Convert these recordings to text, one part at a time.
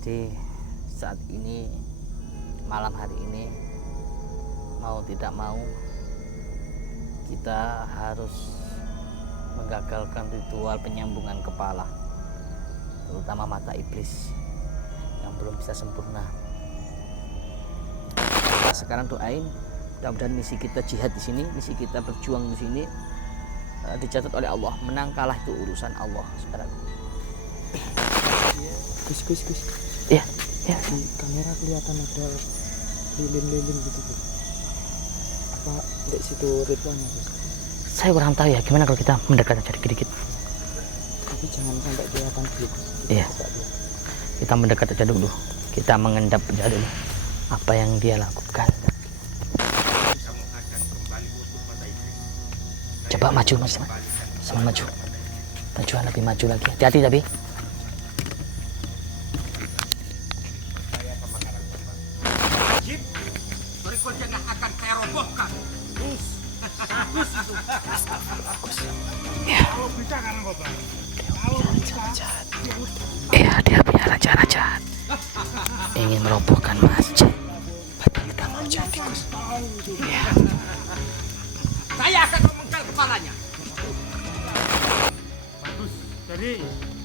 Jadi saat ini, malam hari ini, mau tidak mau kita harus menggagalkan ritual penyambungan kepala, terutama mata iblis yang belum bisa sempurna. Kita sekarang doain, mudah-mudahan misi kita jihad di sini, misi kita berjuang di sini dicatat oleh Allah. Menang kalah itu urusan Allah, saudara. Gus. Iya. Di kamera kelihatan ada lilin-lilin gitu, Gus. Apa di situ ritualnya, Gus? Saya kurang tahu ya, gimana kalau kita mendekat aja dikit-dikit. Tapi jangan sampai kelihatan dulu. Iya. Kita mendekat aja dulu. Kita mengendap aja dulu apa yang dia lakukan. Coba maju mas, sama maju. Majuan lebih maju lagi. Hati-hati tapi. Iya, dia punya rencana jahat. Ingin merobohkan masjid. Padahal kita mau jadi, Gus. Iya. Saya akan memenggal kepalanya. Bagus. Jadi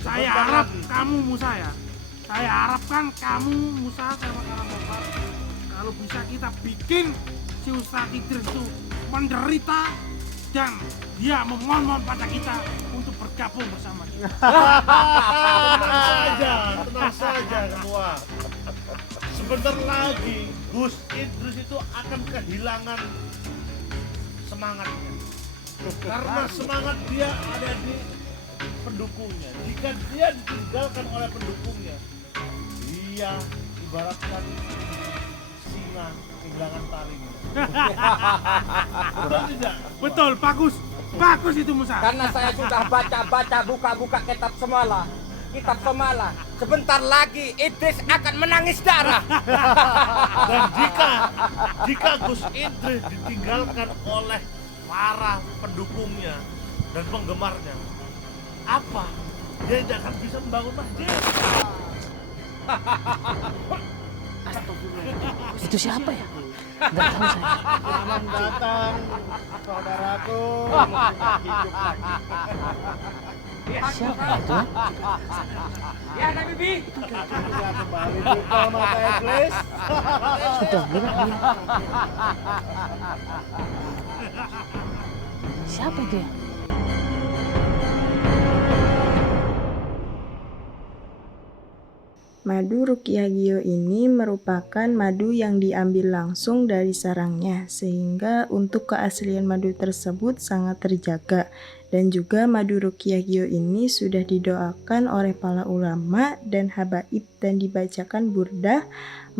saya harap kamu Musa ya. Saya harapkan kamu Musa sama Karangkobar, kalau bisa kita bikin si Ustadz Idris itu menderita dan dia memohon pada kita untuk bergabung bersama kita. Tenang saja semua. Sebentar lagi Gus Idris itu akan kehilangan semangatnya. Karena semangat dia ada di pendukungnya. Jika dia ditinggalkan oleh pendukungnya, dia ibaratkan singa kehilangan talinya. Betul tidak? Betul, bagus itu Musa. Karena saya sudah baca buka kitab Semala. Kitab Semala. Sebentar lagi Idris akan menangis darah. Dan jika Gus Idris ditinggalkan oleh para pendukungnya dan penggemarnya, apa? Dia tidak akan bisa membangun masjid. Itu siapa ya? Enggak tahu saya. Selamat datang, saudaraku. Hidup lagi. Siapa itu? Ya, Nabi Bi. Kita kembali jumpa mata iblis. Sudah, benar. Siapa itu ya? Madu Ruqyah Gio ini merupakan madu yang diambil langsung dari sarangnya, sehingga untuk keaslian madu tersebut sangat terjaga. Dan juga madu Ruqyah Gio ini sudah didoakan oleh para ulama dan habaib dan dibacakan burdah,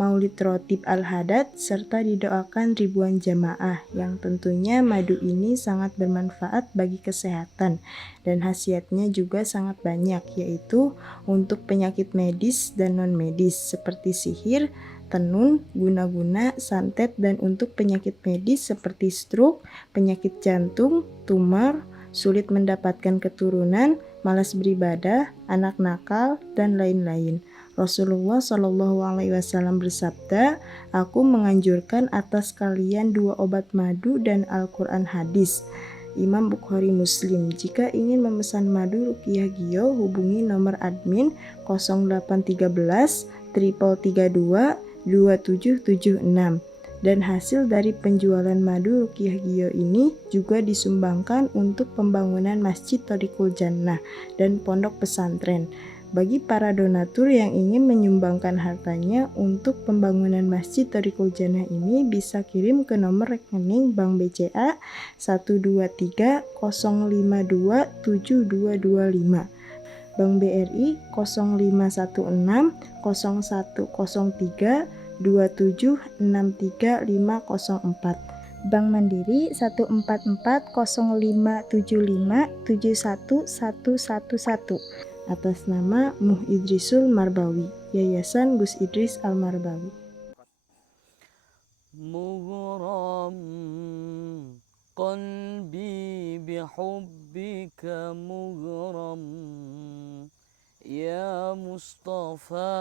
maulid rotib al-hadad, serta didoakan ribuan jamaah, yang tentunya madu ini sangat bermanfaat bagi kesehatan dan khasiatnya juga sangat banyak, yaitu untuk penyakit medis dan non-medis seperti sihir, tenun, guna-guna, santet, dan untuk penyakit medis seperti stroke, penyakit jantung, tumor, sulit mendapatkan keturunan, malas beribadah, anak nakal, dan lain-lain. Rasulullah Shallallahu Alaihi Wasallam bersabda, "Aku menganjurkan atas kalian 2 obat madu dan Al-Quran hadis." Imam Bukhari Muslim. Jika ingin memesan madu Ruqyah Gio, hubungi nomor admin 0813 332 2776. Dan hasil dari penjualan madu Ruqyah Gio ini juga disumbangkan untuk pembangunan Masjid Thariqul Jannah dan pondok pesantren. Bagi para donatur yang ingin menyumbangkan hartanya untuk pembangunan Masjid Thariqul Jannah ini bisa kirim ke nomor rekening Bank BCA 123 052 7225, Bank BRI 0516 0103 2763504, Bank Mandiri 1440575711111, atas nama Muh Idrisul Marbawi, Yayasan Gus Idris Al-Marbawi. Mughram qalbi bihubbika mughram ya مصطفى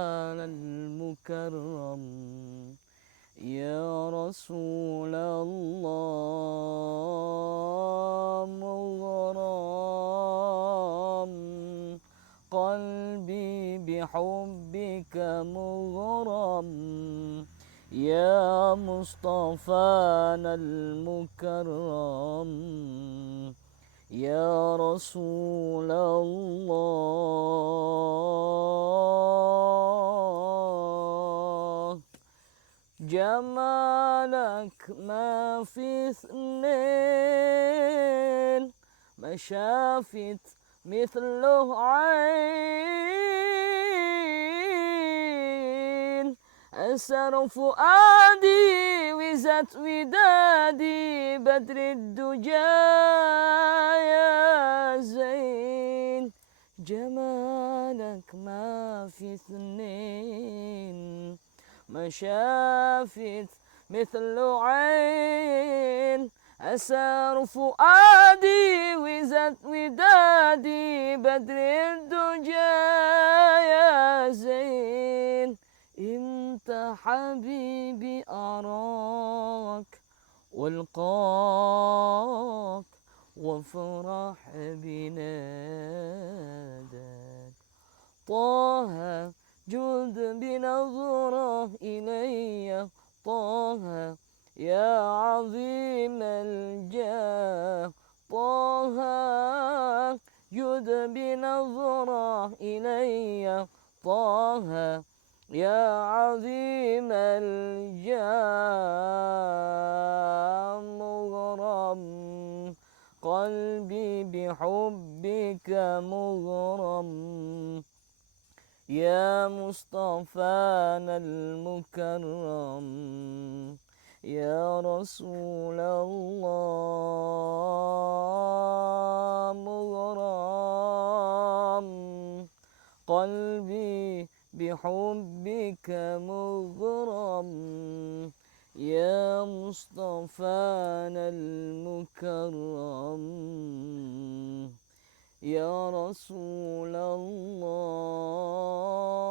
المكرم يا رسول الله مغرم قلبي بحبك مغرم يا مصطفانا المكرم يا رسول الله جمالك ما في اثنين ما شافت مثله عين أسر فؤادي وزت ودادي بدر الدجى يا زين جمالك ما في اثنين ما شافت مثل عين أسار فؤادي وزت ودادي بدر الدجى يا زين امتى حبيبي أراك والقاك وفرح بناداك طه جد بنظرة إلي طه يا عظيم الجاه طه جد بنظرة إلي طه يا عظيم الجاه مغرم قلبي بحبك مغرم يا مصطفانا المكرم يا رسول الله مغرم قلبي بحبك مغرم يا مصطفانا المكرم يا رسول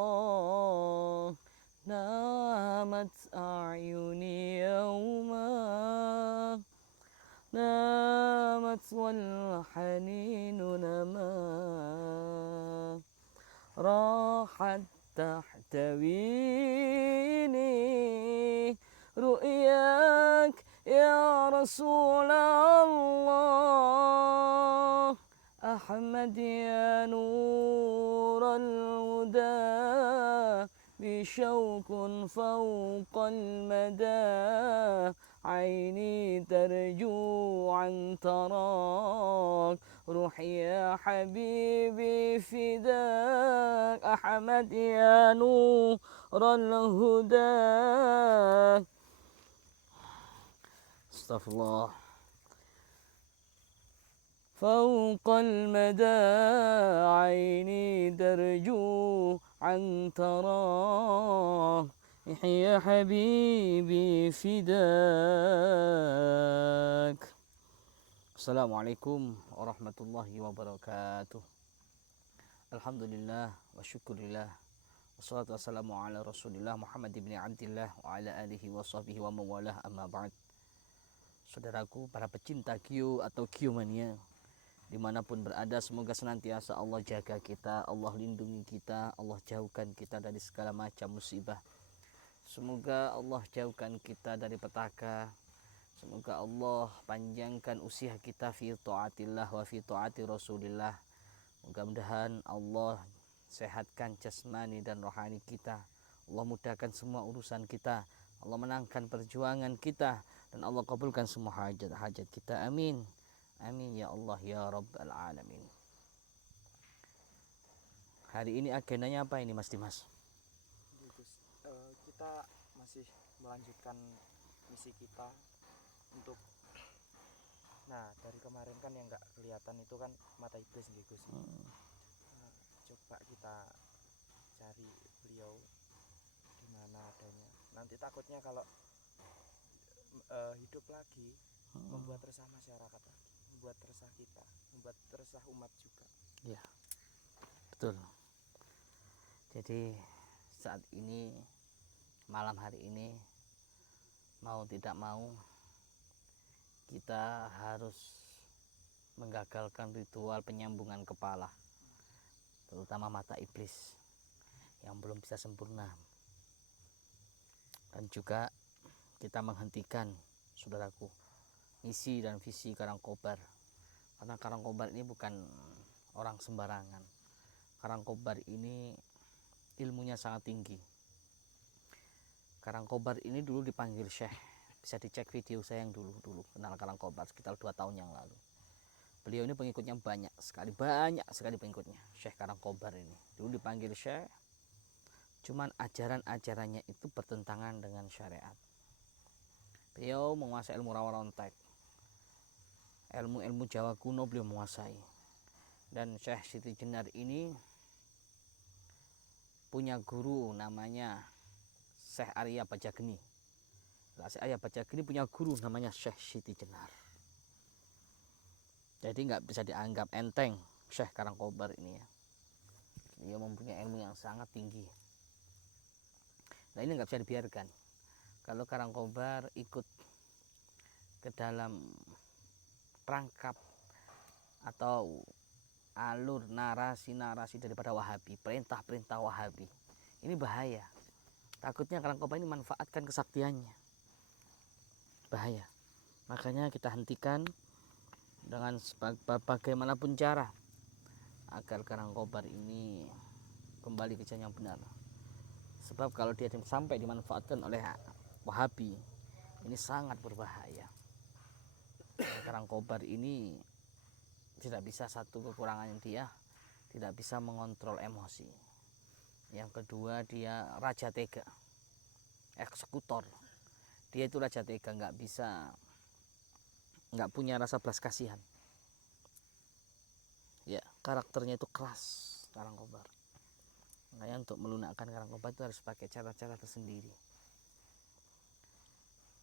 الله نامت أعيني يوما نامت والحنين نما راحت تحتويني رؤياك يا رسول الله أحمد يا نور الهدى بشوق فوق المدى عيني ترجو عن تراك روحي يا حبيبي فداك أحمد يا نور الهدى استغفر الله فوق المدى عيني ترجو عن تراك يا حبيبي فداك السلام عليكم ورحمة الله وبركاته الحمد لله والشكر لله والصلاة والسلام على رسول الله Muhammad ibn Abdillah wa ala alihi wa sahbihi wa mawalah amma ba'd. Saudaraku para pecinta Q atau Q-mania dimanapun berada, semoga senantiasa Allah jaga kita, Allah lindungi kita, Allah jauhkan kita dari segala macam musibah. Semoga Allah jauhkan kita dari petaka. Semoga Allah panjangkan usia kita fi taatillah wa fi taati Rasulillah. Mudah-mudahan Allah sehatkan jasmani dan rohani kita. Allah mudahkan semua urusan kita. Allah menangkan perjuangan kita dan Allah kabulkan semua hajat-hajat kita. Amin. Amin ya Allah ya Rabbal Alamin. Hari ini agendanya apa ini Mas Dimas? Kita masih melanjutkan misi kita untuk dari kemarin kan yang nggak kelihatan itu kan mata iblis nih Gus. Coba kita cari beliau di mana adanya. Nanti takutnya kalau hidup lagi membuat resah masyarakat lagi, membuat resah kita, membuat resah umat juga. Ya, betul. Jadi saat ini, malam hari ini, mau tidak mau kita harus menggagalkan ritual penyambungan kepala, terutama mata iblis yang belum bisa sempurna. Dan juga kita menghentikan, saudaraku, misi dan visi Karangkobar. Karena Karangkobar ini bukan orang sembarangan. Karangkobar ini ilmunya sangat tinggi. Karangkobar ini dulu dipanggil Syekh. Bisa dicek video saya yang dulu kenal Karangkobar sekitar 2 tahun yang lalu. Beliau ini pengikutnya banyak sekali pengikutnya. Syekh Karangkobar ini dulu dipanggil Syekh. Cuman ajaran-ajarannya itu bertentangan dengan syariat. Beliau menguasai ilmu rawa rontek, ilmu-ilmu Jawa kuno beliau menguasai. Dan Syekh Siti Jenar ini punya guru namanya Syekh Arya Bajageni. Syekh Arya Bajageni punya guru namanya Syekh Siti Jenar. Jadi nggak bisa dianggap enteng Syekh Karangkobar ini ya. Dia mempunyai ilmu yang sangat tinggi. Nah ini nggak bisa dibiarkan. Kalau Karangkobar ikut ke dalam perangkap atau alur narasi-narasi daripada Wahabi, perintah-perintah Wahabi, ini bahaya. Takutnya Karangkobar ini manfaatkan kesaktiannya, bahaya. Makanya kita hentikan dengan bagaimanapun cara agar Karangkobar ini kembali ke jalan yang benar. Sebab kalau dia sampai dimanfaatkan oleh Wahabi, ini sangat berbahaya. Karangkobar ini tidak bisa, satu kekurangannya dia tidak bisa mengontrol emosi. Yang kedua, dia raja tega, eksekutor. Dia itu raja tega, nggak punya rasa belas kasihan. Ya, karakternya itu keras Karangkobar. Makanya untuk melunakkan Karangkobar itu harus pakai cara-cara tersendiri.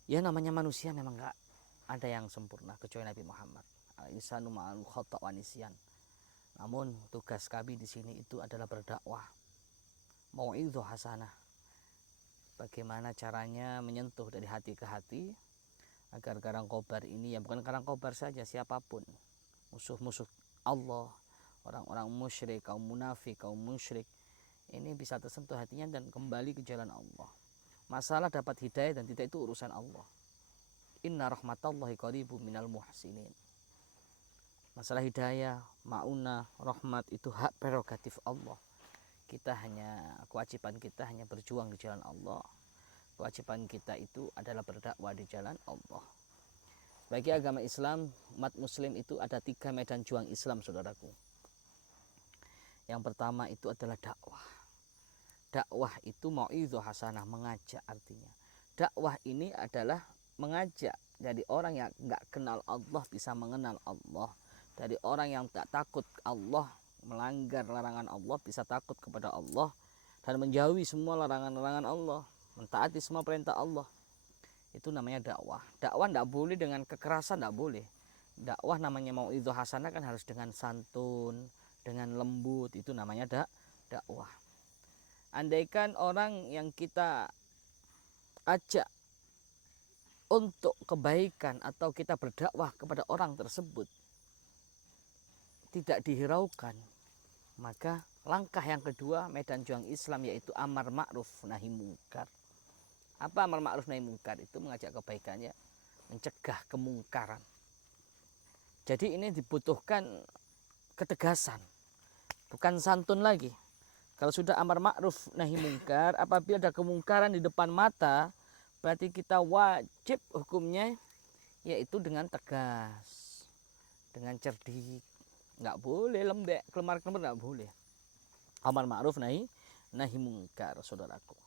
Ya namanya manusia memang nggak ada yang sempurna kecuali Nabi Muhammad. Al-insanu ma'al khata' wa nisyan. Namun tugas kami di sini itu adalah berdakwah, mau'idhah hasanah. Bagaimana caranya menyentuh dari hati ke hati agar Karangkobar ini, ya bukan Karangkobar saja, siapapun, musuh-musuh Allah, orang-orang musyrik, kaum munafik, kaum musyrik, ini bisa tersentuh hatinya dan kembali ke jalan Allah. Masalah dapat hidayah dan tidak itu urusan Allah. Inna rahmatallahi qaribun minal muhsinin. Masalah hidayah, ma'unah, rahmat itu hak prerogatif Allah. Kewajiban kita hanya berjuang di jalan Allah. Kewajiban kita itu adalah berdakwah di jalan Allah. Bagi agama Islam, umat muslim itu ada 3 medan juang Islam, saudaraku. Yang pertama itu adalah dakwah. Dakwah itu mau'idhah hasanah, mengajak artinya. Dakwah ini adalah mengajak. Jadi orang yang nggak kenal Allah bisa mengenal Allah. Dari orang yang tak takut Allah, melanggar larangan Allah, bisa takut kepada Allah dan menjauhi semua larangan-larangan Allah, mentaati semua perintah Allah. Itu namanya dakwah. Dakwah tidak boleh dengan kekerasan, tidak boleh. Dakwah namanya mau'idhah hasanah kan harus dengan santun, dengan lembut, itu namanya dakwah. Andaikan orang yang kita ajak untuk kebaikan atau kita berdakwah kepada orang tersebut tidak dihiraukan, maka langkah yang kedua medan juang Islam yaitu amar ma'ruf nahi mungkar. Apa amar ma'ruf nahi mungkar? Itu mengajak kebaikannya, mencegah kemungkaran. Jadi ini dibutuhkan ketegasan, bukan santun lagi. Kalau sudah amar ma'ruf nahi mungkar, apabila ada kemungkaran di depan mata, berarti kita wajib hukumnya yaitu dengan tegas, dengan cerdik. Nggak boleh lembek, kelemar-kelemar, nggak boleh. Amar ma'ruf nahi mungkar, saudaraku.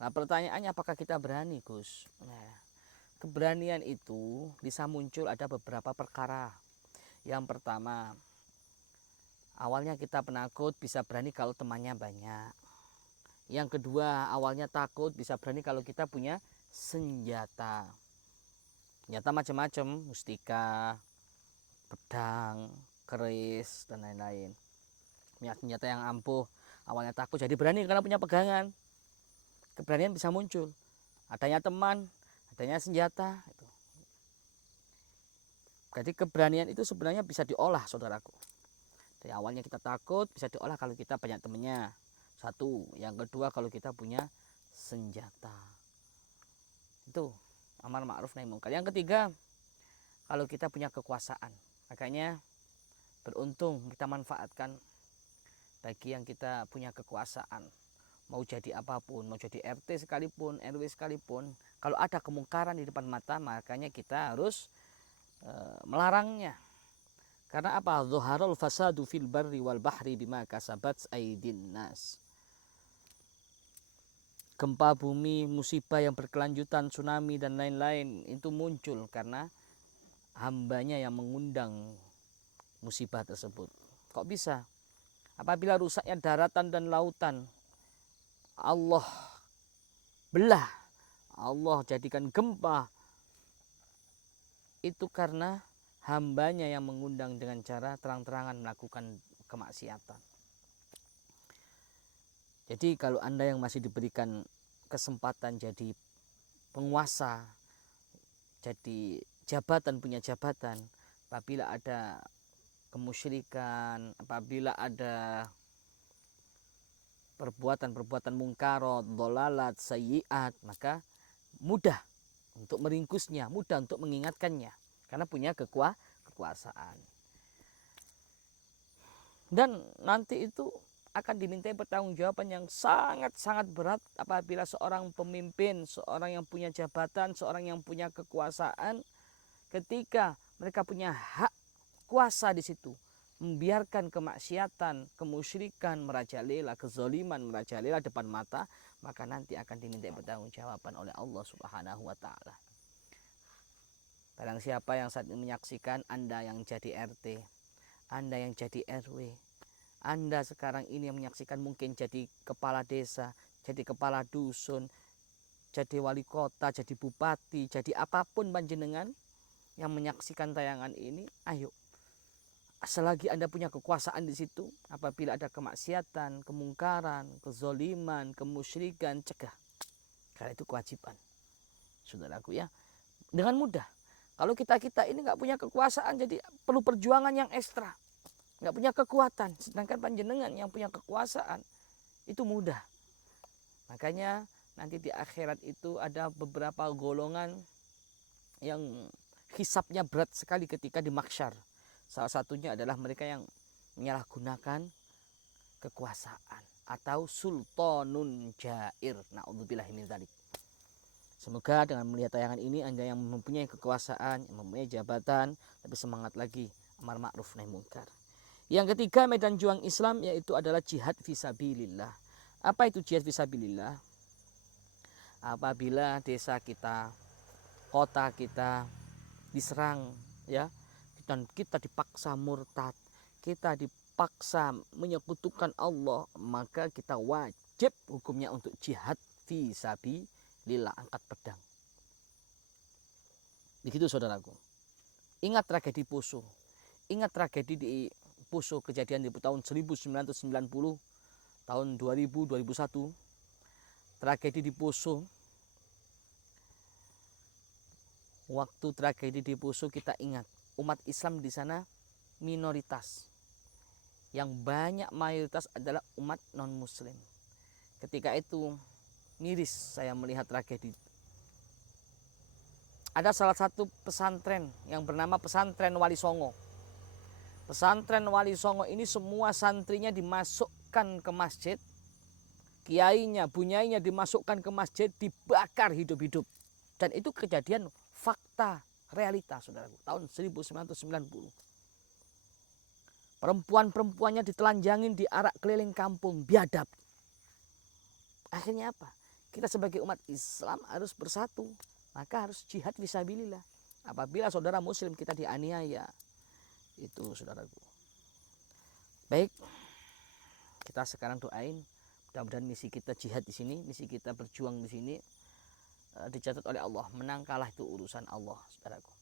Nah pertanyaannya, apakah kita berani, Gus? Nah, keberanian itu bisa muncul ada beberapa perkara. Yang pertama, awalnya kita penakut, bisa berani kalau temannya banyak. Yang kedua, awalnya takut, bisa berani kalau kita punya senjata. Senjata macam-macam, mustika, pedang, keris, dan lain-lain. Senjata yang ampuh, Awalnya takut jadi berani karena punya pegangan. Keberanian bisa muncul. Adanya teman, adanya senjata. Jadi keberanian itu sebenarnya bisa diolah, saudaraku. Dari awalnya kita takut, bisa diolah kalau kita banyak temannya. Satu. Yang kedua, kalau kita punya senjata. Itu amar ma'ruf nahi munkar. Yang ketiga, kalau kita punya kekuasaan. Makanya beruntung kita manfaatkan bagi yang kita punya kekuasaan. Mau jadi apapun, mau jadi RT sekalipun, RW sekalipun, kalau ada kemungkaran di depan mata, makanya kita harus melarangnya. Karena apa? Zuharul fasadu fil barri wal bahri bima kasabat aydin nas. Gempa bumi, musibah yang berkelanjutan, tsunami dan lain-lain itu muncul karena hambanya yang mengundang musibah tersebut. Kok bisa? Apabila rusaknya daratan dan lautan, Allah belah, Allah jadikan gempa, itu karena hambanya yang mengundang dengan cara terang-terangan melakukan kemaksiatan. Jadi kalau Anda yang masih diberikan kesempatan jadi penguasa, jadi jabatan, punya jabatan, apabila ada kemusyrikan, apabila ada perbuatan-perbuatan mungkarat, dhalalat, sayyiat, maka mudah untuk meringkusnya, mudah untuk mengingatkannya karena punya kekuasaan. Dan nanti itu akan dimintai pertanggungjawaban yang sangat-sangat berat apabila seorang pemimpin, seorang yang punya jabatan, seorang yang punya kekuasaan, ketika mereka punya hak kuasa di situ, membiarkan kemaksiatan, kemusyrikan merajalela, kezaliman merajalela depan mata, maka nanti akan dimintai pertanggungjawaban oleh Allah Subhanahu wa taala. Barang siapa yang saat ini menyaksikan, Anda yang jadi RT, Anda yang jadi RW, Anda sekarang ini yang menyaksikan mungkin jadi kepala desa, jadi kepala dusun, jadi wali kota, jadi bupati, jadi apapun panjenengan yang menyaksikan tayangan ini, ayo. Selagi Anda punya kekuasaan di situ, apabila ada kemaksiatan, kemungkaran, kezoliman, kemusyrikan, cegah. Karena itu kewajiban, saudaraku ya. Dengan mudah. Kalau kita ini nggak punya kekuasaan, jadi perlu perjuangan yang ekstra, nggak punya kekuatan. Sedangkan panjenengan yang punya kekuasaan itu mudah. Makanya nanti di akhirat itu ada beberapa golongan yang hisapnya berat sekali ketika di mahsyar. Salah satunya adalah mereka yang menyalahgunakan kekuasaan atau sultanun jair. Na'udzubillahi min dzalik. Semoga dengan melihat tayangan ini Anda yang mempunyai kekuasaan, yang mempunyai jabatan, lebih semangat lagi amar ma'ruf nahi munkar. Yang ketiga, medan juang Islam yaitu adalah jihad fisabilillah. Apa itu jihad fisabilillah? Apabila desa kita, kota kita diserang, ya, dan kita dipaksa murtad, kita dipaksa menyekutukan Allah, maka kita wajib hukumnya untuk jihad fisabilillah. Lillah, angkat pedang. Begitu saudaraku. Ingat tragedi Poso. Ingat tragedi di Poso, kejadian di tahun 1990, tahun 2000, 2001. Tragedi di Poso. Waktu tragedi di Poso kita ingat, umat Islam di sana minoritas. Yang banyak mayoritas adalah umat non-muslim. Ketika itu miris saya melihat tragedi. Ada salah satu pesantren yang bernama Pesantren Wali Songo. Pesantren Wali Songo ini semua santrinya dimasukkan ke masjid. Kiainya, bunyainya dimasukkan ke masjid, dibakar hidup-hidup. Dan itu kejadian fakta, realita saudaraku, tahun 1990. Perempuan-perempuannya ditelanjangin, diarak keliling kampung, biadab. Akhirnya apa? Kita sebagai umat Islam harus bersatu, maka harus jihad fisabilillah. Apabila saudara muslim kita dianiaya, itu saudaraku. Baik, kita sekarang doain, mudah-mudahan misi kita jihad di sini, misi kita berjuang di sini dicatat oleh Allah. Menang kalah itu urusan Allah, saudaraku.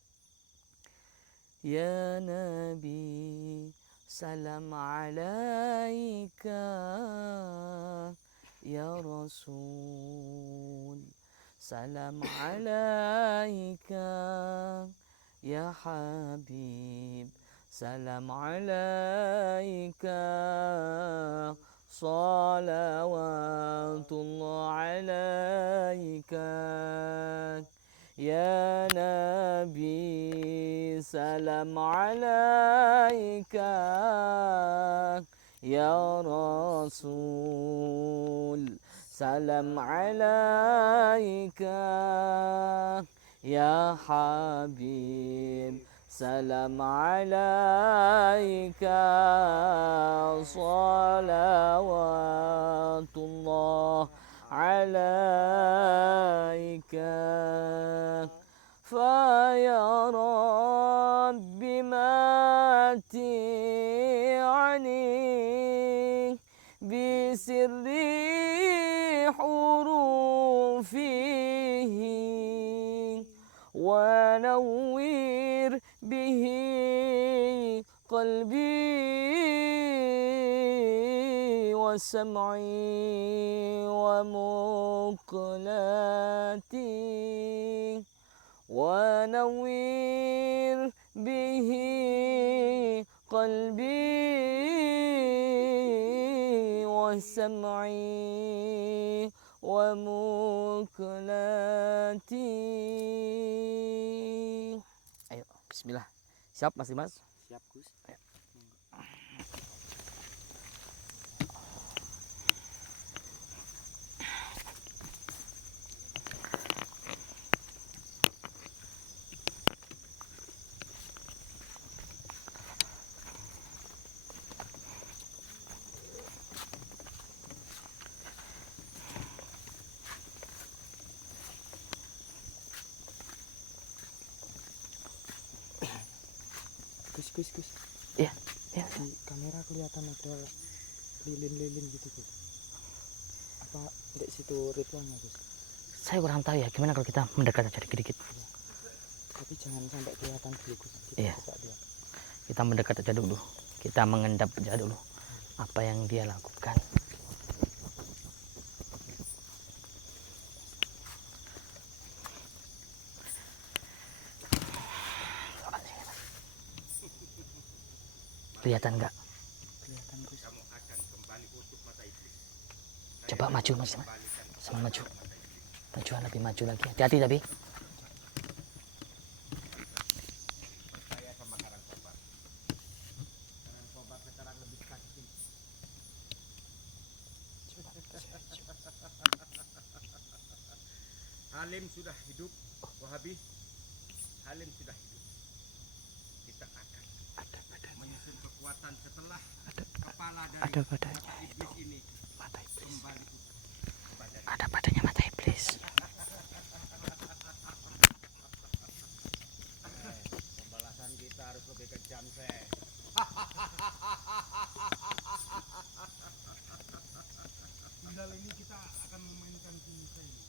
Ya Nabi salam alaika ya Rasul, salam alaika ya Habib, salam alaika, salawatullah alaika ya Nabi, salam alaika ya Rasul, salam alaika ya Habib, salam alaika, salawatullah alaika. Faya Rabbi mati'ani bisirri hurufihi wa nawwir bihi qalbi wa sam'i wa muqlati wa nawwir bihi qalbi wa sam'i wa muqlati. Ayo, bismillah. Siap Mas Dimas? Siap Gus. Ayo. Gus. Iya, iya. Di kamera kelihatan ada lilin-lilin gitu Gus. Apa enggak situ ritualnya Gus? Saya kurang tahu ya, gimana kalau kita mendekat aja dikit-dikit. Tapi jangan sampai kelihatan dulu Gus. Iya. Coba lihat. Kita mendekat aja dulu. Kita mengendap aja dulu apa yang dia lakukan. Kelihatan nggak? Kelihatan Gus. Coba maju Mas, sama maju. Majuan lebih maju lagi. Hati-hati tapi. Halim sudah hidup, Wahabi. Halim sudah hidup. Kita akan menyusun kekuatan setelah kepala dari iblis ini kembali kepada Ada padanya mata iblis. pembalasan kita harus lebih kejam, Seh. Tinggal ini kita akan memainkan kunci ini.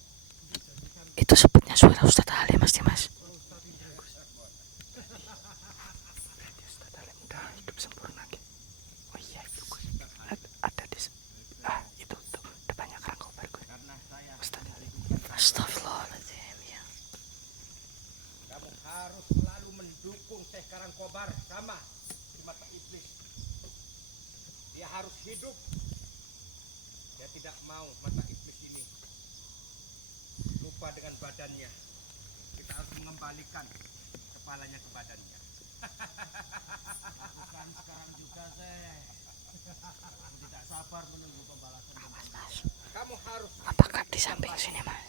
Itu sebutnya suara Ustadz Halim Mas Dimas. Ustadz Halim udah hidup sempurna gitu. Oh iya itu ada di itu tuh depannya Karangkobar gue. Ustadz Halim. Astagfirullahaladzim ya. Kamu harus selalu mendukung Syekh Karangkobar sama di mata iblis. Dia harus hidup. Dia tidak mau mata iblis ini lupa dengan badannya. Kita harus mengembalikan kepalanya ke badannya. Bukan sekarang juga, Seh. Aku tidak sabar menunggu pembalasan. Kamu harus Apakah di samping sini Mas?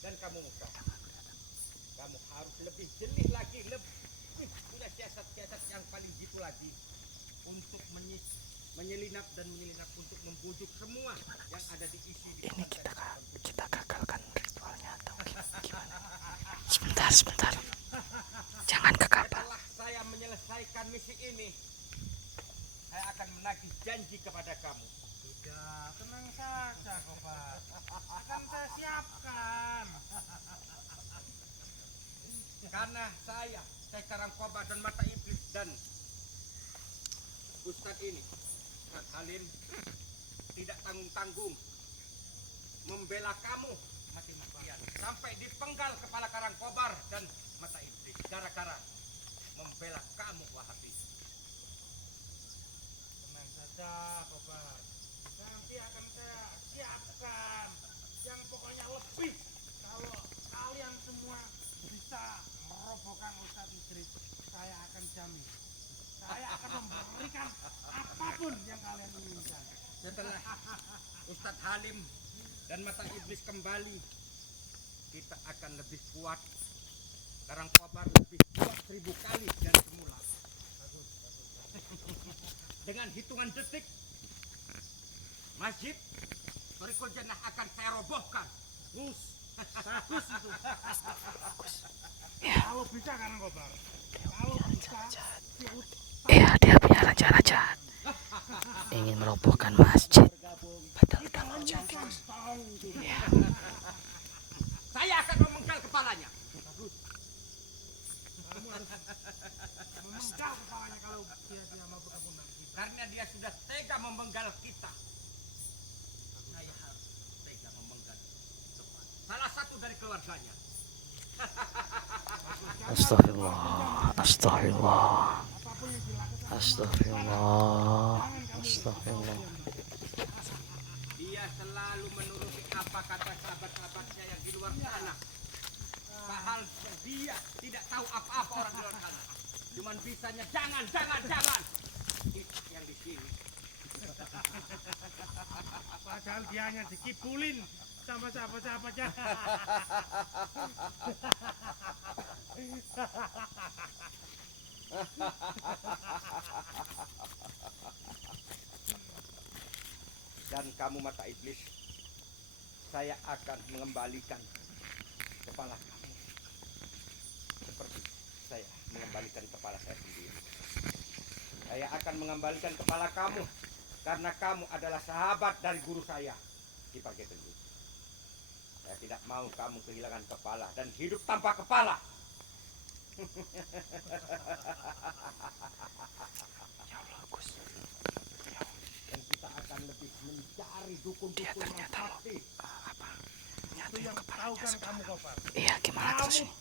dan kamu Musa. Kamu harus lebih jeli lagi, lebih punya siasat-siasat yang paling jitu lagi untuk menyelinap untuk membujuk semua yang ada di isi di Ini kita gagalkan ritualnya atau gimana? Sebentar. Jangan gegabah. Setelah saya menyelesaikan misi ini, saya akan menagih janji kepada kamu. Sudah, tenang saja Kobar. Akan saya siapkan. Karena saya Karangkobar dan mata iblis dan Ustadz ini, Ustadz Halim, tidak tanggung-tanggung membela kamu sampai dipenggal kepala Karangkobar dan mata iblis gara-gara membela kamu Wahabi. Tenang saja, Kobar. Nanti akan saya siapkan yang pokoknya lebih. Kalau kalian semua bisa merobohkan Ustadz Idris, saya akan jamin. Saya akan memberikan apapun yang kalian inginkan. Setelah Ustadz Halim dan mata iblis kembali, kita akan lebih kuat. Karangkobar lebih kuat 1000 kali dari semula. Dengan hitungan detik, masjid Torikul Jannah akan saya robohkan. Bagus itu. Kalau bisa kan, Kobar. Kalau bisa, si Iya, dia punya rencana jahat. Ingin merobohkan masjid. Padahal udah mau jadi. Iya. Saya akan memenggal kepalanya. kamu harus memenggal kepalanya kalau dia mau bergabung nanti. Karena dia sudah tega memenggal kita. Saya harus tega memenggal salah satu dari keluarganya. Astagfirullah, astagfirullah, astagfirullah, astagfirullah. Dia selalu menuruti apa kata sahabat-sahabatnya yang di luar sana. Padahal dia tidak tahu apa-apa orang di luar sana. Cuman bisanya jangan. Itu yang di sini. Padahal dia hanya dikibulin sama sahabat-sahabatnya. Dan kamu mata iblis, saya akan mengembalikan kepala kamu seperti saya mengembalikan kepala saya sendiri. Saya akan mengembalikan kepala kamu karena kamu adalah sahabat dari guru saya di Pagetan itu. Saya tidak mau kamu kehilangan kepala dan hidup tanpa kepala. Dan kita akan lebih mencari dukun-dukun yang sakti. Itu yang tahu kan kamu, Kobar. Iya, gimana terus Kamu ini?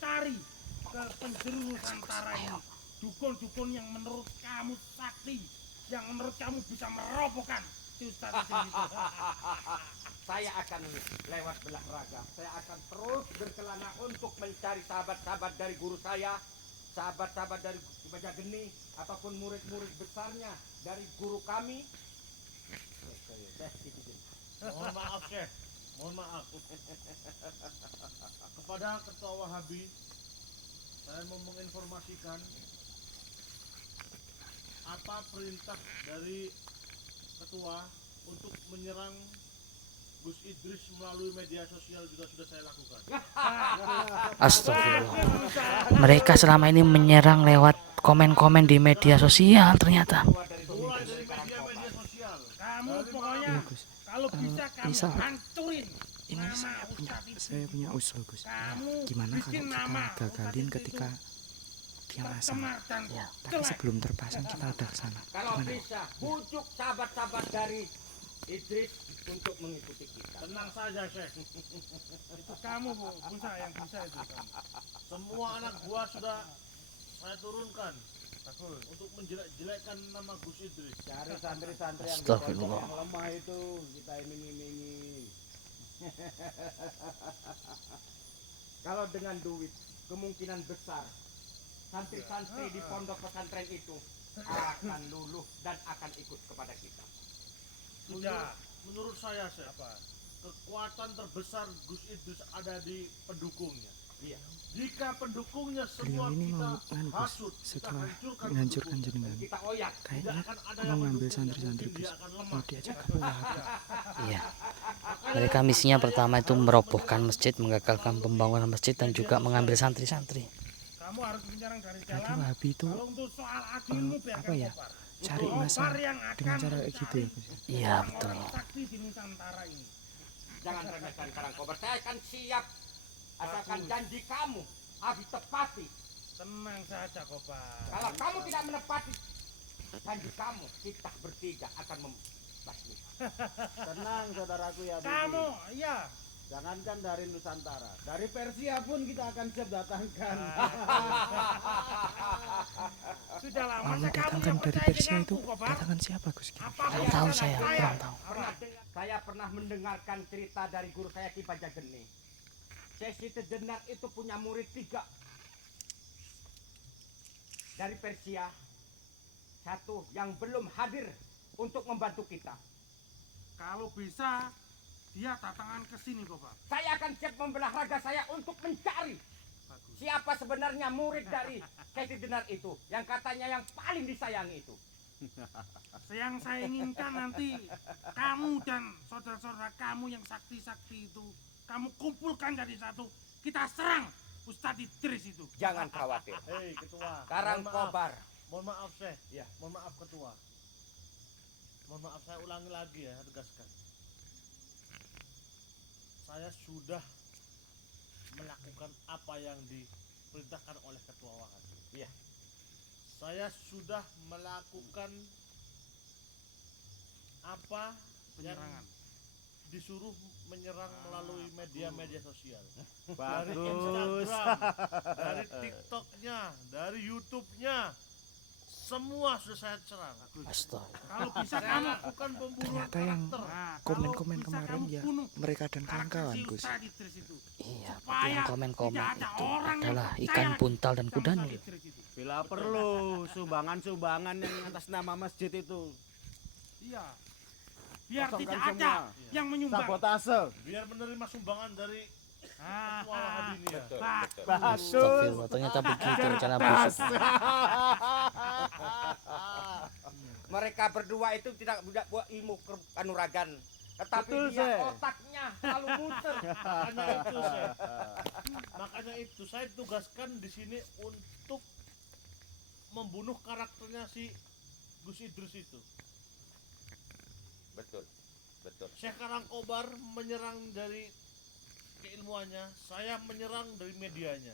cari ke penjuru Nusantara ini dukun-dukun yang menurut kamu sakti, yang menurut kamu bisa merobohkan si Ustadz Idris itu. Saya akan lewat belah raga. Saya akan terus berkelana untuk mencari sahabat-sahabat dari guru saya, sahabat-sahabat dari Baja Geni, ataupun murid-murid besarnya dari guru kami. Mohon maaf, Syekh. Mohon maaf. Kepada Ketua Wahabi, saya mau menginformasikan apa perintah dari Ketua untuk menyerang Gus Idris melalui media sosial juga sudah saya lakukan. Astagfirullah. Mereka selama ini menyerang lewat komen-komen di media sosial ternyata. Mulai dari media sosial. Kamu pokoknya kalau bisa kamu hancurin nama Ustadz Idris. Saya punya usul, Gus. Kamu Gimana kalau bikin kita nama gagalin Ustadz ketika dia masang? tercemar dan Ya, Tapi sebelum terpasang kita udah ke sana. Kalau Gimana? bisa, bujuk sahabat-sahabat dari Idris untuk mengikuti kita. Tenang saja, Syekh. itu kamu bisa yang bisa itu kamu. Semua anak buah sudah saya turunkan untuk menjelek-jelekkan nama Gus Idris. Cari santri-santri yang Astagfirullah. yang lemah itu kita iming-imingi. Kalau dengan duit, kemungkinan besar santri-santri di pondok pesantren itu akan luluh dan akan ikut kepada kita. Menurut saya, Syekh, kekuatan terbesar Gus Idris ada di pendukungnya. Iya. Jika pendukungnya semua Beliau ini kita mau anu, Gus, hasut, kita setelah hancurkan menghancurkan pendukungnya. jenengan. Kita oyak. Kayaknya Tidak akan ada mau yang ngambil mendukungnya, santri-santri, mungkin dia Gus. akan lemah. Mau diajak ke Wahabi. Iya. Mereka misinya pertama itu merobohkan masjid, menggagalkan pembangunan masjid dan juga mengambil santri-santri. Kamu harus menyerang dari Berarti dalam. Wahabi itu Kalau untuk soal adilmu biarkan apa ya? Kobar. Cari Kobar masa yang dengan akan cara kayak gitu ya, mencari Gus. Iya, betul. orang sakti di Nusantara ini. Jangan remehkan Karangkobar. Saya akan siap asalkan janji kamu harus ditepati. Tenang saja, Kobar. Kalau kamu tidak menepati janji kamu kita bertiga akan membasmi. Tenang saudaraku ya, Kamu, iya. jangankan dari Nusantara, dari Persia pun kita akan siap datangkan. Sudah lama Allah saya kamu datangkan yang dari percaya Persia denganku, itu Kobar. datangkan siapa Gus? Apa Kurang tahu urusan saya, kurang tahu. Saya pernah mendengarkan cerita dari guru saya Ki Bajageni. Sesi Tejenar itu punya murid 3 dari Persia, 1 yang belum hadir untuk membantu kita. Kalau bisa, dia datangkan ke sini, Kobar. Saya akan siap membelah raga saya untuk mencari Bagus. siapa sebenarnya murid dari Sesi Tejenar itu, yang katanya yang paling disayangi itu. Yang saya inginkan nanti kamu dan saudara-saudara kamu yang sakti-sakti itu, kamu kumpulkan jadi satu, kita serang Ustadz Idris itu. Jangan khawatir. Hei ketua, Karangkobar. mohon maaf Syekh, Ya. mohon maaf ketua, mohon maaf saya ulangi lagi ya, saya tegaskan. Saya sudah melakukan apa yang diperintahkan oleh ketua Wahabi. Iya. Saya sudah melakukan apa yang Penyerangan. disuruh menyerang melalui media-media sosial. Dari Bagus. Instagram, dari TikToknya, dari YouTube-nya, semua sudah saya serang. Astaga. Kalau bisa Saya kamu, lakukan pembunuhan Ternyata yang karakter. nah, komen-komen kalau bisa kemarin kamu ya bunuh mereka dan karakter kawan-kawan si Gus. Ustadz Idris itu. Iya, Supaya yang komen-komen tidak ada itu orang yang adalah percaya ikan buntal dan sama kudanil. Ustadz Idris itu. Bila perlu sumbangan-sumbangan yang atas nama masjid itu Iya. Biar Kosongkan tidak ada semua. yang menyumbang. sabotase, biar menerima sumbangan dari Ah, ketua Wahabi ini ya. bagus. Astagfirullah, ternyata begitu rencana busuk. Mereka berdua itu tidak buat ilmu kanuragan, tetapi Betul, dia Syekh. otaknya selalu muter. Makanya itu saya tugaskan di sini untuk membunuh karakternya si Gus Idris itu. Betul, betul. Syekh Karangkobar menyerang dari keilmuannya, saya menyerang dari medianya.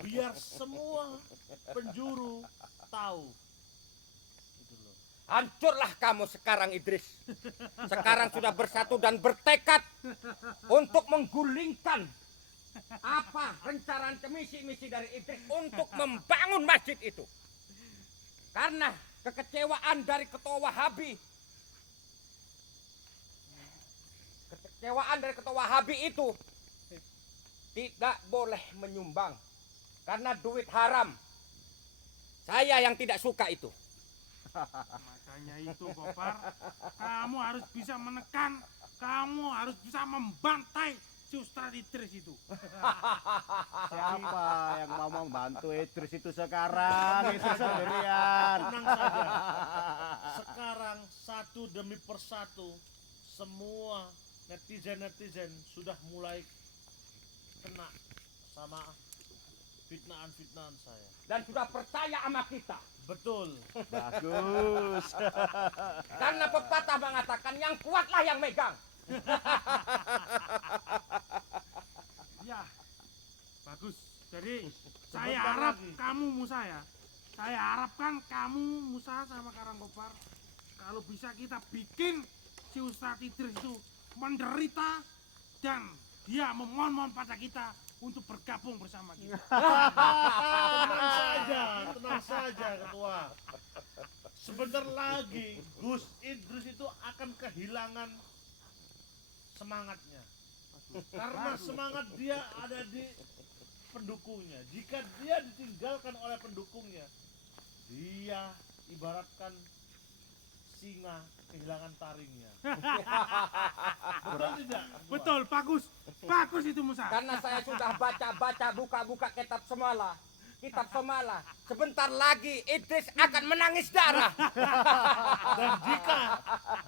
Biar semua penjuru tahu. Gitu loh. Hancurlah kamu sekarang Idris. Sekarang sudah bersatu dan bertekad untuk menggulingkan apa rencana misi-misi dari Idris untuk membangun masjid itu. Karena kekecewaan dari ketua Wahabi, itu tidak boleh menyumbang karena duit haram. Saya yang tidak suka itu. Makanya itu, Kobar, kamu harus bisa menekan, kamu harus bisa membantai si Ustadz Idris itu. Siapa yang mau membantu Idris itu sekarang? Itu sendirian. Tenang saja. Sekarang satu demi persatu semua netizen sudah mulai kena sama fitnahan saya. Dan sudah percaya sama kita. Betul. Bagus. Karena pepatah mengatakan yang kuatlah yang megang. Ya, bagus. Jadi saya Sebentar harap lagi. kamu Musa ya. Saya harapkan kamu Musa sama Karangkobar, kalau bisa kita bikin si Ustadz Idris itu menderita dan dia memohon-mohon pada kita untuk bergabung bersama kita. Tenang saja ketua. Sebentar lagi Gus Idris itu akan kehilangan semangatnya. Karena semangat dia ada di pendukungnya. Jika dia ditinggalkan oleh pendukungnya, dia ibaratkan singa kehilangan taringnya. Betul tidak? Betul, bagus. Bagus itu Musa. Karena saya sudah buka-buka kitab Semala. Sebentar lagi Idris akan menangis darah. Dan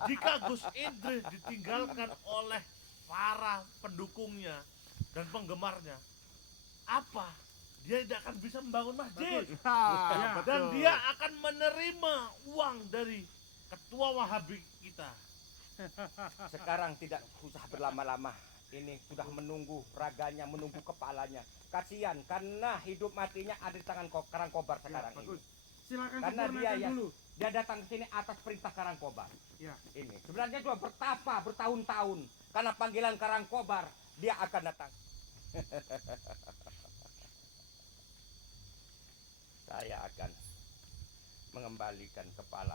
jika Gus Idris ditinggalkan oleh para pendukungnya dan penggemarnya, apa? Dia tidak akan bisa membangun masjid. Ya, Dan dia akan menerima uang dari ketua Wahabi kita. Sekarang tidak usah berlama-lama. Ini sudah menunggu raganya, menunggu kepalanya. Kasihan karena hidup matinya ada di tangan Karangkobar ya, sekarang ini. bagus. silakan Karena dia sempurnakan yang dulu. dia datang ke sini atas perintah Karangkobar. Ya. Ini sebenarnya juga bertapa bertahun-tahun karena panggilan Karangkobar dia akan datang. Saya akan mengembalikan kepala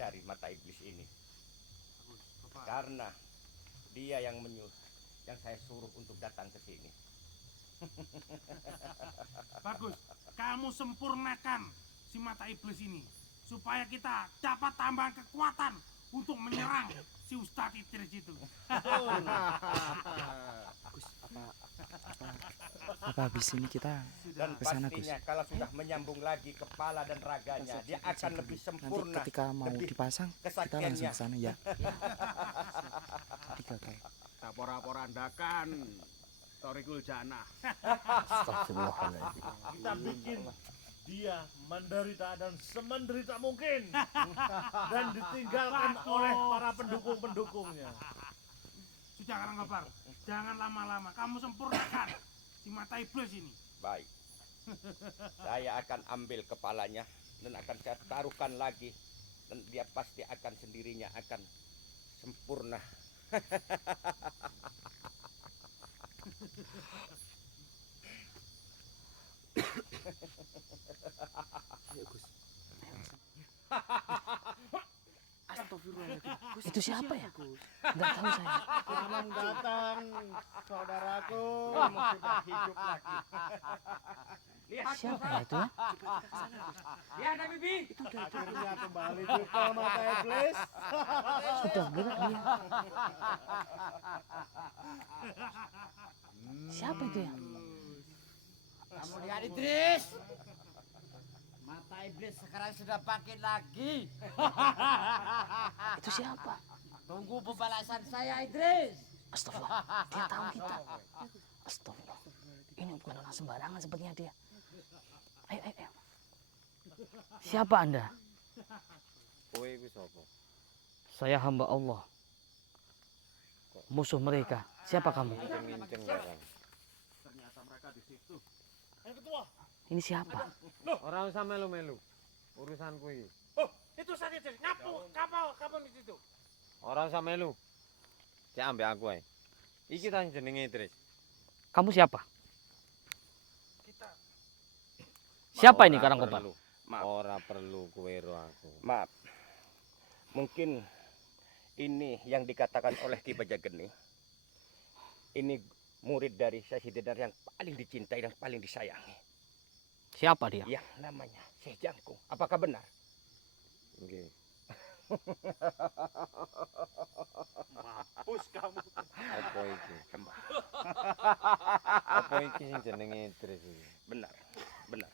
dari mata iblis ini karena dia yang yang saya suruh untuk datang ke sini. Bagus. Kamu sempurnakan si mata iblis ini supaya kita dapat tambahan kekuatan untuk menyerang si Ustadz Idris itu. Apa habis ini kita Dan kesana, Gus? pastinya kalau sudah menyambung lagi kepala dan raganya, dia akan lebih Nanti sempurna. ketika mau lebih dipasang, kita kesaktiannya. langsung ke sana ya. Tiga kali. Tapora-porandakan Torikul Jannah. Astagfirullahaladzim. Kita bikin dia menderita dan semenderita mungkin dan ditinggalkan oleh para pendukung-pendukungnya. Sudah Karangkobar, jangan lama-lama. Kamu sempurnakan si mata iblis ini. Baik. Saya akan ambil kepalanya dan akan saya taruhkan lagi dan dia pasti akan sendirinya akan sempurna. Itu siapa ya? Nggak tahu saya. Selamat datang, saudaraku. Kamu sudah hidup lagi. Lihat Siapa ya itu ya? Lihat ada Bibi. Akhirnya kembali juga mata iblis. Sudah gerak dia. Siapa itu ya? Kamu lihat Idris. Mata iblis sekarang sudah pakai lagi. Itu siapa? Tunggu pembalasan saya Idris. Astagfirullah. Dia tahu kita. Astagfirullah. Ini bukan orang sembarangan sepertinya dia. Ayo, ayo, ayo. Siapa Anda? Kowe iku sapa? Saya hamba Allah. Musuh mereka. Siapa kamu? Nginceng barang. Ternyata mereka di situ. Ayo ketua. Ini siapa? Ora usah melu-melu. Urusanku iki. Oh, itu saja Idris. Kapan di situ? Ora usah melu. Cek ambek aku ae. Iki ta jenenge Idris. Kamu siapa? Siapa ini Ora Karangkobar? perlu. Maaf. Ora perlu kowe ro aku. Maaf. Mungkin ini yang dikatakan oleh Ki Bajageni. Ini murid dari Syekh Hidayat yang paling dicintai dan paling disayangi. Siapa dia? Yang namanya Syekh Jangkung. Apakah benar? Nggih. Mampus kamu. Apa iki? Sembah. Apa iki sing jenenge Idris iki? Benar. Benar.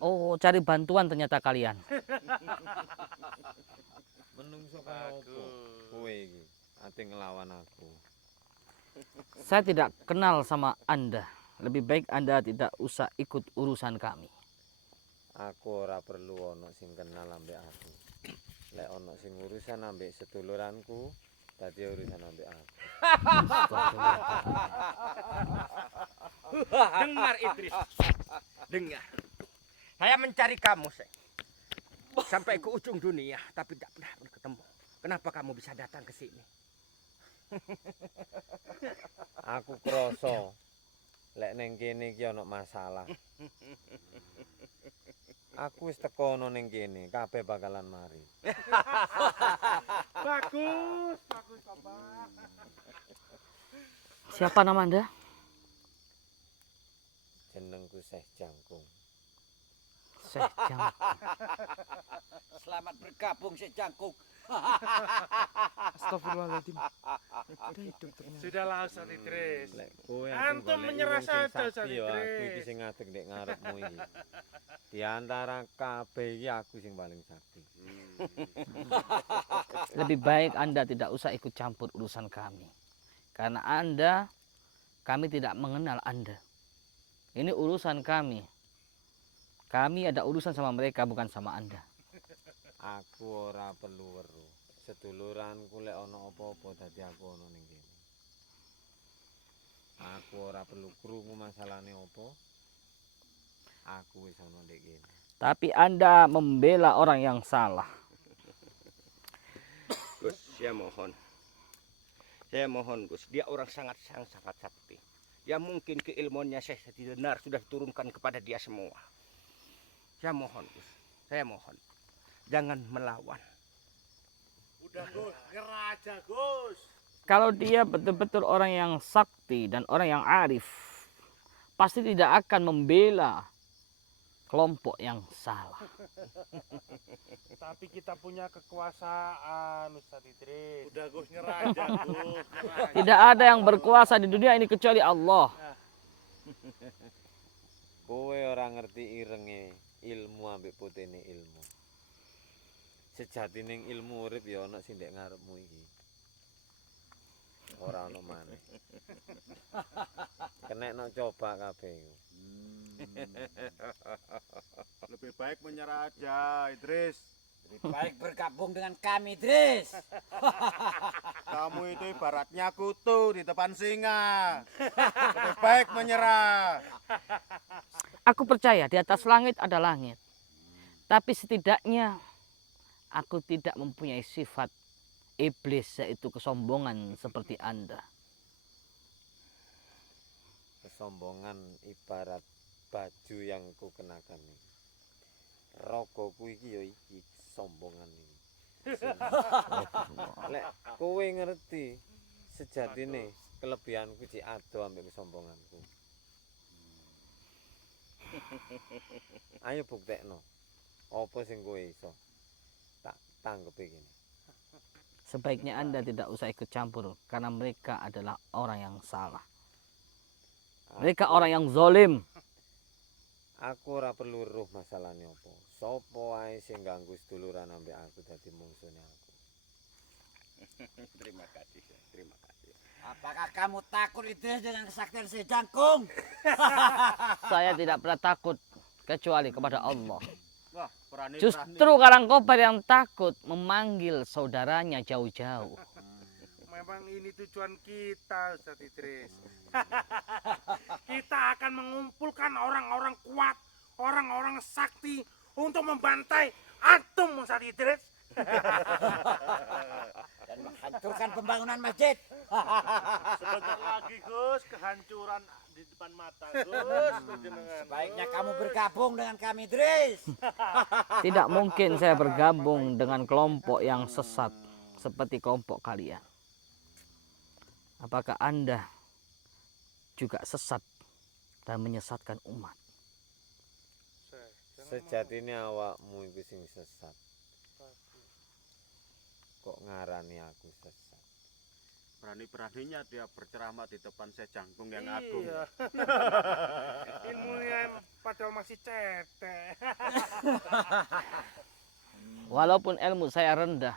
Oh, cari bantuan ternyata kalian. Menungso kaya apa? Kowe iki ate ngelawan aku. Saya tidak kenal sama Anda. Lebih baik Anda tidak usah ikut urusan kami. Aku ora perlu ana sing kenal ambek aku. Lek ana sing urusan ambek seduluranku, dadi urusan ambek aku. Dengar Idris. Dengar. Saya mencari kamu, Syekh. Sampai ke ujung dunia, tapi tidak pernah ketemu. Kenapa kamu bisa datang ke sini? Aku krasa lek ning kene iki ana masalah. Aku wis teko ana ning kene, kabeh bakalan mari. Bagus, Bapak. Siapa nama Anda? Jenengku Syekh Jangkung. Syekh Jangkung. Selamat bergabung Syekh Jangkung. Astagfirullahaladzim. Udah hidup ternyata. Sudahlah Ustaz Idris. Lek kowe Antum menyerah saja, Ustaz yo aku iki Idris. sing ngadeg nek ngarepmu iki. Di antara kabeh iki aku sing paling sakti. Lebih baik Anda tidak usah ikut campur urusan kami. Karena kami tidak mengenal Anda. Ini urusan kami. Kami ada urusan sama mereka, bukan sama Anda. Aku ora perlu weruh. Seduluranku lek ana apa-apa dadi aku ana ning kene. Aku ora perlu krungu masalahne apa. Aku wis ana ndek kene. Tapi Anda membela orang yang salah. Gus, saya mohon. Saya mohon Gus, dia orang sangat sakti. Ya mungkin keilmuannya saya benar sudah diturunkan kepada dia semua. Saya mohon Gus, saya mohon. Jangan melawan. Udah Gus, nyerah aja Gus. Kalau dia betul-betul orang yang sakti dan orang yang arif, pasti tidak akan membela kelompok yang salah. Tapi kita punya kekuasaan, Ustadz Idris. Udah Gus, nyerah aja Gus. Tidak ada yang berkuasa di dunia ini kecuali Allah. Kowe ora ngerti irenge ilmu ambek putene ilmu. Sejatine ilmu urip ya ana sing ndek ngarepmu iki. Ora ono maneh. Kenekno coba kabeh. Lebih baik menyerah aja, Idris. Lebih baik bergabung dengan kami, Idris. Kamu itu ibaratnya kutu di depan singa. Lebih baik menyerah. Aku percaya di atas langit ada langit. Tapi setidaknya aku tidak mempunyai sifat iblis, yaitu kesombongan seperti Anda. Kesombongan ibarat baju yang ku kenakan iki. Rogoku iki ya iki kesombongan iki. Lek kowe ngerti sejatine kelebihanku cik ado ambek kesombonganku. Ayo buktekno. Apa sing kowe iso? Tak tanggepi gini. Sebaiknya Anda tidak usah ikut campur karena mereka adalah orang yang salah. Mereka orang yang zalim. Aku ora perlu roh masalahnya apa. Sopo ae sing ganggu seduluran ambek aku dadi mungsune aku. Terima kasih, terima kasih. Apakah kamu takut Idris dengan kesaktian si Jangkung? Saya tidak pernah takut kecuali kepada Allah. Wah, berani. Justru Karangkobar yang takut memanggil saudaranya jauh-jauh. Memang ini tujuan kita, Ustadz Idris. Kita akan mengumpulkan orang-orang kuat, orang-orang sakti untuk membantai antum, Ustadz Idris. Dan menghancurkan pembangunan masjid. Sebentar lagi Gus, kehancuran di depan mata Gus. Sebaiknya kamu bergabung dengan kami, Idris. Tidak mungkin saya bergabung dengan kelompok yang sesat seperti kelompok kalian. Apakah Anda juga sesat dan menyesatkan umat? Sejatine awakmu iku sing sesat. Kok ngarani aku sesat? Berani-beraninya dia berceramah di depan Syekh Jangkung yang agung. Iya. Ilmunya padahal masih cetek. Walaupun ilmu saya rendah,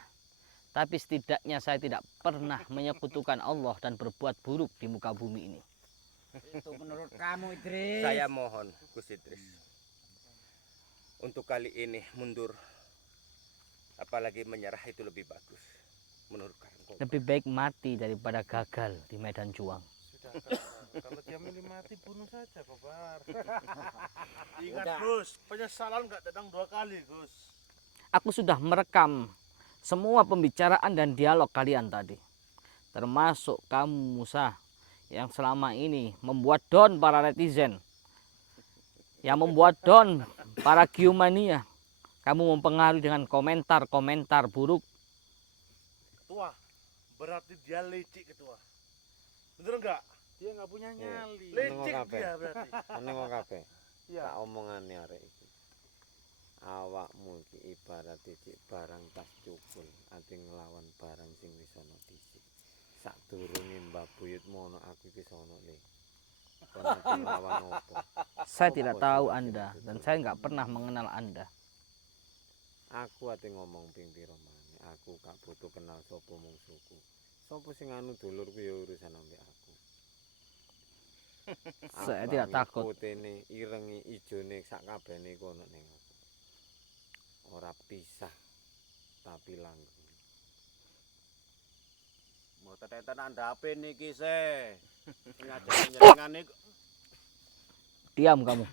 tapi setidaknya saya tidak pernah menyekutukan Allah dan berbuat buruk di muka bumi ini. Itu menurut kamu, Idris. Saya mohon Gus Idris. Untuk kali ini mundur. Apalagi menyerah itu lebih bagus. Menurut Karangkobar. Lebih baik mati daripada gagal di medan juang. Sudah, kalau dia milih mati, bunuh saja, Kobar. Ingat Udah. Gus, penyesalan nggak datang 2 kali Gus. Aku sudah merekam semua pembicaraan dan dialog kalian tadi. Termasuk kamu, Musa, yang selama ini membuat down para netizen. Yang membuat down para Giumania. Kamu mempengaruhi dengan komentar-komentar buruk. Ketua, berarti dia licik ketua. Bener nggak? Dia nggak punya nyali. Licik Nengok kabeh. dia berarti. Nengok kabeh. Iya. Tak omongane arek iki. Awakmu iki ibarat cicik barang tas cukul, ati nglawan barang sing wis ana dhisik. Sadurunge Mbah Buyutmu ana aku iki sono le. Kono ati nglawan opo? Saya tidak tahu Anda dan saya nggak pernah mengenal Anda. Aku ati ngomong ping pira maneh. Aku gak butuh kenal sapa mungsuhku. Sapa sing anu dulurku ya urusan ambek aku. Saya tidak takut. Putene, irenge, ijone sak kabehne iku ana ning aku. Ora pisah tapi langgeng. Mau teten andhape niki se. Nyajengan-nyajengan niku. Diam kamu.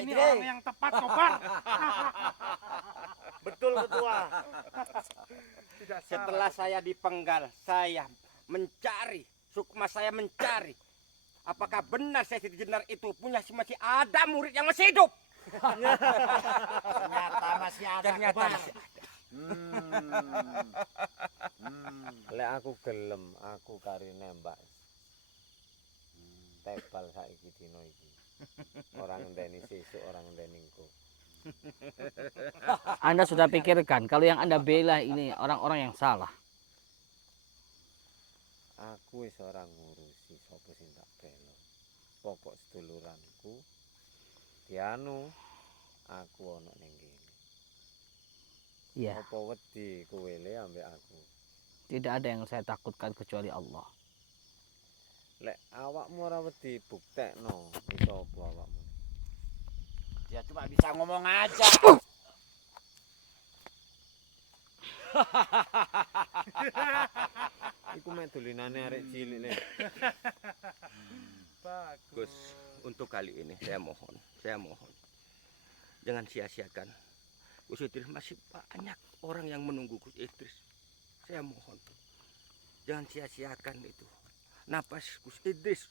ini orang yang tepat, Kobar. Betul ketua. Tidak salah. Setelah saya dipenggal, saya mencari, sukma saya mencari. Apakah benar saya Siti Jenar itu punya masih ada murid yang masih hidup? Ternyata masih ada. Ternyata Kobar. masih ada. Lek aku gelem, aku kari nembak. Tebal saiki dino iki. Orang ndeni sesuk, orang ndeni engko. Anda sudah pikirkan kalau yang Anda bela ini orang-orang yang salah. Aku wis ora ngurusi sapa sing tak bela. Pokok seduluranku dianu aku ana ning kene. Iya, Apa wedi kowe le ambek aku? tidak ada yang saya takutkan kecuali Allah. Lek awakmu ora wedi buktekno iso apa awakmu? Dia cuma bisa ngomong aja. Iku mek dolinane arek cilik le. Gus, untuk kali ini saya mohon. Jangan sia-siakan. Gus Idris masih banyak orang yang menunggu Gus Idris. Saya mohon. Jangan sia-siakan itu. Napas Gus Idris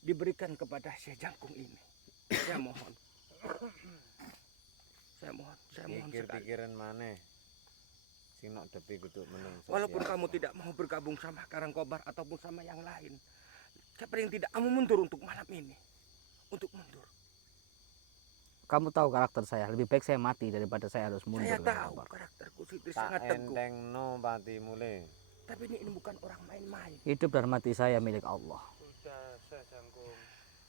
diberikan kepada Syekh Jangkung ini. Saya mohon. Saya mohon sekali. Pikir-pikiran maneh. Sing nok depi kudu menungso. Walaupun kamu tidak mau bergabung sama Karangkobar ataupun sama yang lain, siapa yang tidak kamu mundur untuk malam ini? Untuk mundur. Kamu tahu karakter saya, lebih baik saya mati daripada saya harus mundur. Saya tahu karakterku Idris Tak sangat teguh. entengno patimu le. Tapi ini bukan orang main-main. Hidup dan mati saya milik Allah. Sudah, Syekh Jangkung.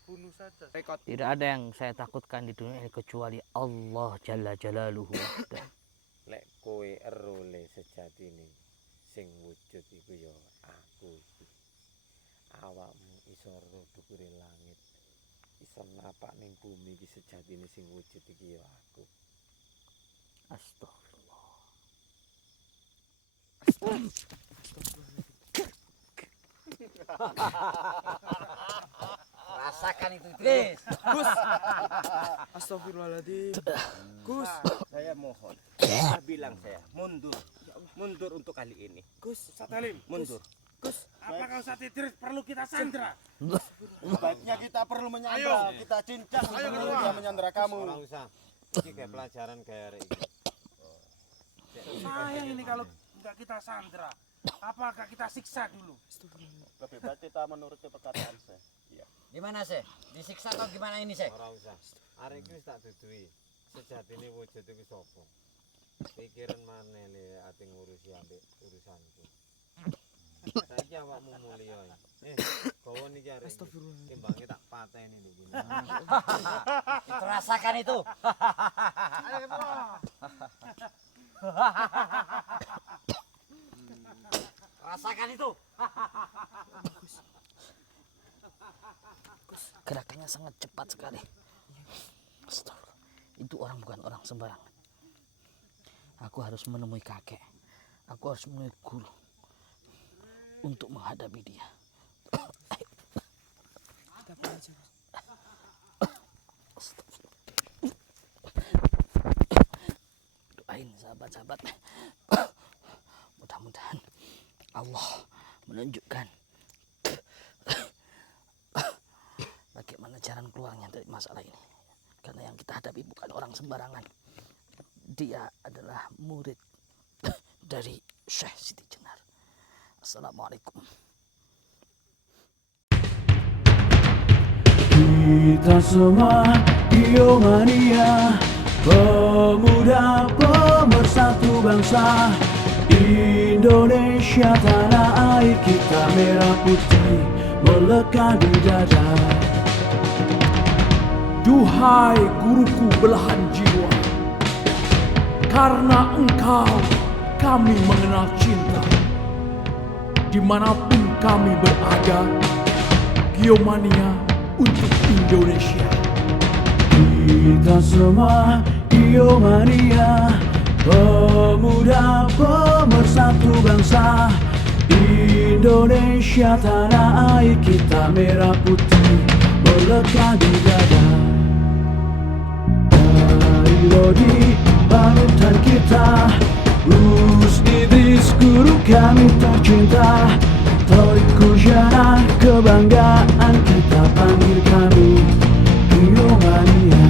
Bunuh saja. Tidak ada yang saya takutkan di dunia ini kecuali Allah Jalla Jalaluhu. Lek kowe ero le sejatine sing wujud iku ya aku iki. Awakmu iso ero dhukure langit. Iso napak ning bumi iki sejatine sing wujud iki ya aku. Astagfirullah. Rasakan itu Idris. Gus. Astagfirullahaladzim. Gus. Saya mohon. Saya bilang saya mundur. Mundur untuk kali ini. Gus. Satalim, Mundur. Gus. apakah Ustaz Idris perlu kita sandra? Sebaiknya kita perlu menyandra, kita cincang sebelum dia menyandra kamu. Ora usah. Iki kayak pelajaran kayak arek iki. Sayang ini kalau nggak kita sandra. Apakah kita siksa dulu? Lebih baik kita menuruti perkataan saya. Gimana sih? Disiksa atau gimana ini sih? Ora usah. Arek iki wis tak duduhi. Sejatine wujud iku sapa? Pikiran maneh le ati ngurusi ambek urusanku. Saiki awakmu mulya. Bawa niki arek. Timbange tak pateni lho gini. Itu rasakan itu. Rasakan itu. Gerakannya sangat cepat sekali. Astagfirullah. Itu orang bukan orang sembarangan. Aku harus menemui kakek. Aku harus menemui guru untuk menghadapi dia. Doain sahabat-sahabat. Mudah-mudahan Allah menunjukkan bagaimana jalan keluarnya dari masalah ini. Karena yang kita hadapi bukan orang sembarangan. Dia adalah murid dari Syekh Siti Jenar. Assalamualaikum. Kita semua Biomania, pemuda pemersatu bangsa. Indonesia tanah air kita, merah putih melekat di dada. Duhai guruku belahan jiwa, karena engkau kami mengenal cinta. Dimanapun kami berada, Biomania untuk Indonesia. Kita semua Biomania, pemuda pemersatu bangsa. Indonesia tanah air kita, merah putih melekat di dada. Rodi panutan kita, Gus Idris guru kami tercinta, Torik Kusyana kebanggaan kita, panggil kami Giomania.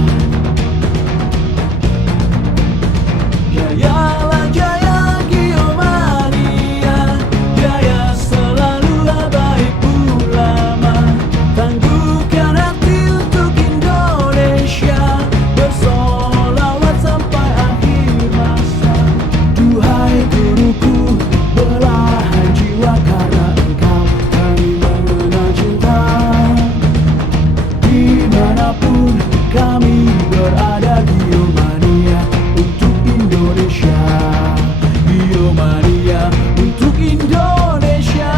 Jayalah jaya Giomania, jaya selalu habaib ulama, tangguhkan hati untuk Indonesia, bersolawat sampai akhir masa. Duhai guruku, belahan jiwa karena engkau kami mengenal cinta. Dimanapun kami berada, Giomania untuk Indonesia, Giomania untuk Indonesia.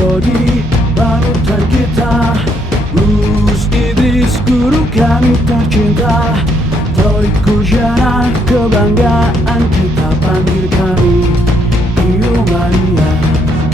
Rodi panutan kita, Gus Idris guru kami tercinta, Torik Kusyana kebanggaan